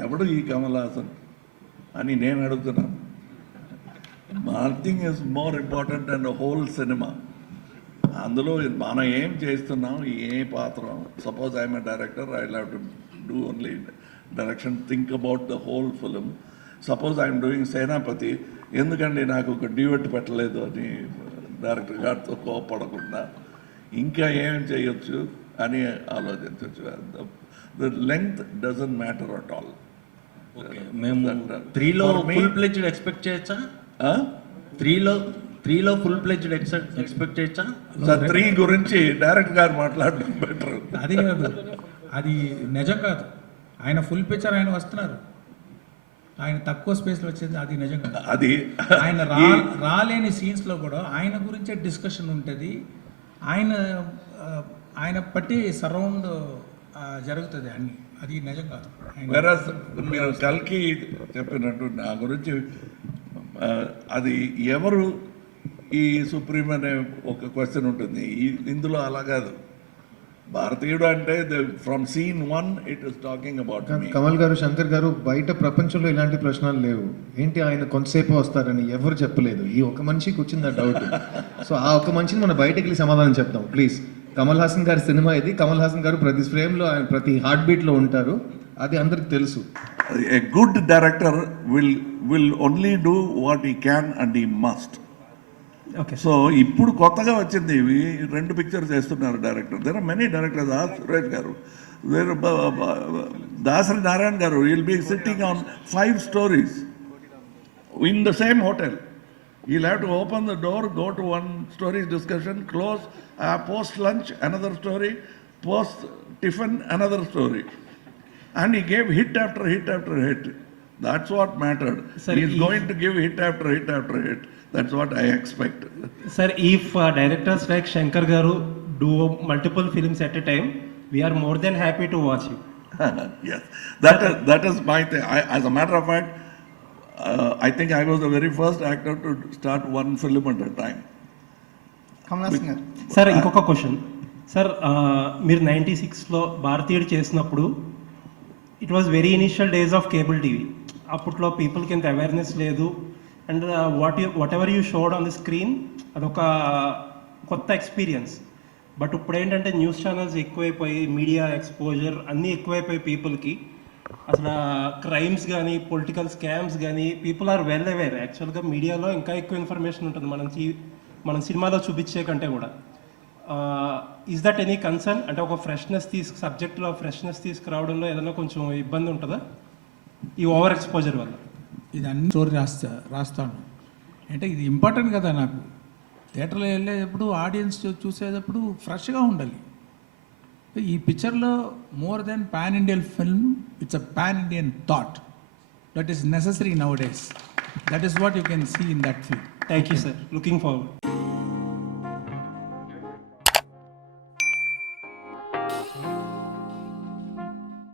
ఎవడు ఈ కమల్ హాసన్ అని నేను అడుగుతున్నాను మార్థింగ్ is more important and whole cinema అందులో మనం ఏం చేస్తున్నాం ఏ పాత్ర? Suppose I'm director I have to do only direction think about the whole film suppose I'm doing Senapathi ఎందుకండి నాకు ఒక డ్యూట్ పెట్టలేదు అని డైరెక్టర్ గారితో కోపడకుండా. ఇంకా ఏం చేయొచ్చు? అని ఆలోచించవచ్చు the length doesn't matter at all మేము త్రీలో ఫుల్ ప్లెజ్డ్ ఎక్స్పెక్ట్ చేయొచ్చా? త్రీలో త్రీలో ఫుల్ ప్లెజ్డ్ ఎక్స్పెక్ట్ చేయొచ్చా? సార్ త్రీ గురించి డైరెక్ట్ గారు మాట్లాడడం బెటర్. అది కాదు. అది నిజం కాదు. ఆయన ఫుల్ పిక్చర్ ఆయన వస్తున్నారు. ఆయన తక్కువ స్పేస్లో వచ్చేది అది నిజం కాదు. అది ఆయన రా రాలేని సీన్స్లో కూడా ఆయన గురించే డిస్కషన్ ఉంటుంది. ఆయన ఆయన పట్టి సరౌండ్ జరుగుతుంది అన్ని. అది నిజం కాదు. వెరస్ మీరు కల్కి చెప్పినట్టు నా గురించి అది ఎవరు ఈ సుప్రీం అనే ఒక క్వశ్చన్ ఉంటుంది. ఈ- ఇందులో అలా కాదు. భారతీయుడు అంటే from scene one it is talking about మీ కమల్ గారు శంకర్ గారు బయట ప్రపంచంలో ఇలాంటి ప్రశ్నలు లేవు. ఏంటి ఆయన కొంతసేపు వస్తారని ఎవరు చెప్పలేదు. ఈ ఒక మనిషికి వచ్చింది ఆ డౌట్ సో ఆ ఒక మనిషిని మనం బయటకు వెళ్ళి సమాధానం చెప్తాం ప్లీజ్ కమల్ హాసన్ గారి సినిమా ఇది. కమల్ హాసన్ గారు ప్రతి ఫ్రేమ్లో ఆయన ప్రతి హార్ట్ బీట్లో ఉంటారు. అది అందరికి తెలుసు. A good director will will only do what he can and he must so ఇప్పుడు కొత్తగా వచ్చింది ఇవి. రెండు పిక్చర్స్ చేస్తున్నారు director there are many directors ఆ సురేష్ గారు. వేరు Dasari Narayana garu. Will be sitting on five stories in the same hotel. You'll have to open the door, go to one story discussion, close, uh, post lunch, another story, post tiffin, another story. And he gave hit after hit after hit. That's what mattered. Sir, He's if- going to give hit after hit after hit. That's what I expect. Sir, if uh, directors like Shankar Garu do multiple films at a time, we are more than happy to watch you. yes, that is, that is my thing. I, as a matter of fact, uh, I think I was the very first actor to start one film at a time. Kamal Haasan గారు sir ఇంకొక question sir మీరు ninety సిక్స్లో భారతీయుడు చేసినప్పుడు it was very initial days of cable TV అప్పట్లో పీపుల్కి ఇంత awareness లేదు. And what you whatever you showed on the screen అదొక కొత్త ఎక్స్పీరియన్స్ బట్ ఇప్పుడు ఏంటంటే న్యూస్ ఛానల్స్ ఎక్కువైపోయి మీడియా ఎక్స్పోజర్ అన్నీ ఎక్కువైపోయి పీపుల్కి అసలు క్రైమ్స్ కానీ పొలిటికల్ స్కామ్స్ కానీ పీపుల్ ఆర్ వెల్ అవేర్ యాక్చువల్గా మీడియాలో ఇంకా ఎక్కువ ఇన్ఫర్మేషన్ ఉంటుంది. మనం మనం సినిమాలో చూపించే కంటే కూడా. ఈజ్ దట్ ఎనీ కన్సర్న్ అంటే ఒక ఫ్రెష్నెస్ తీసుకు సబ్జెక్ట్లో ఫ్రెష్నెస్ తీసుకురావడంలో ఏదైనా కొంచెం ఇబ్బంది ఉంటుందా? ఈ ఓవర్ ఎక్స్పోజర్ వల్ల. ఇది అన్ని స్టోరీ రాస్తా రాస్తాను. అంటే ఇది ఇంపార్టెంట్ కదా నాకు. థియేటర్లో వెళ్ళేటప్పుడు ఆడియన్స్ చూసేటప్పుడు ఫ్రెష్గా ఉండాలి. ఈ పిక్చర్లో more than pan Indian film it's a pan Indian thought that is necessary nowadays that is what you can see in that film thank you sir looking forward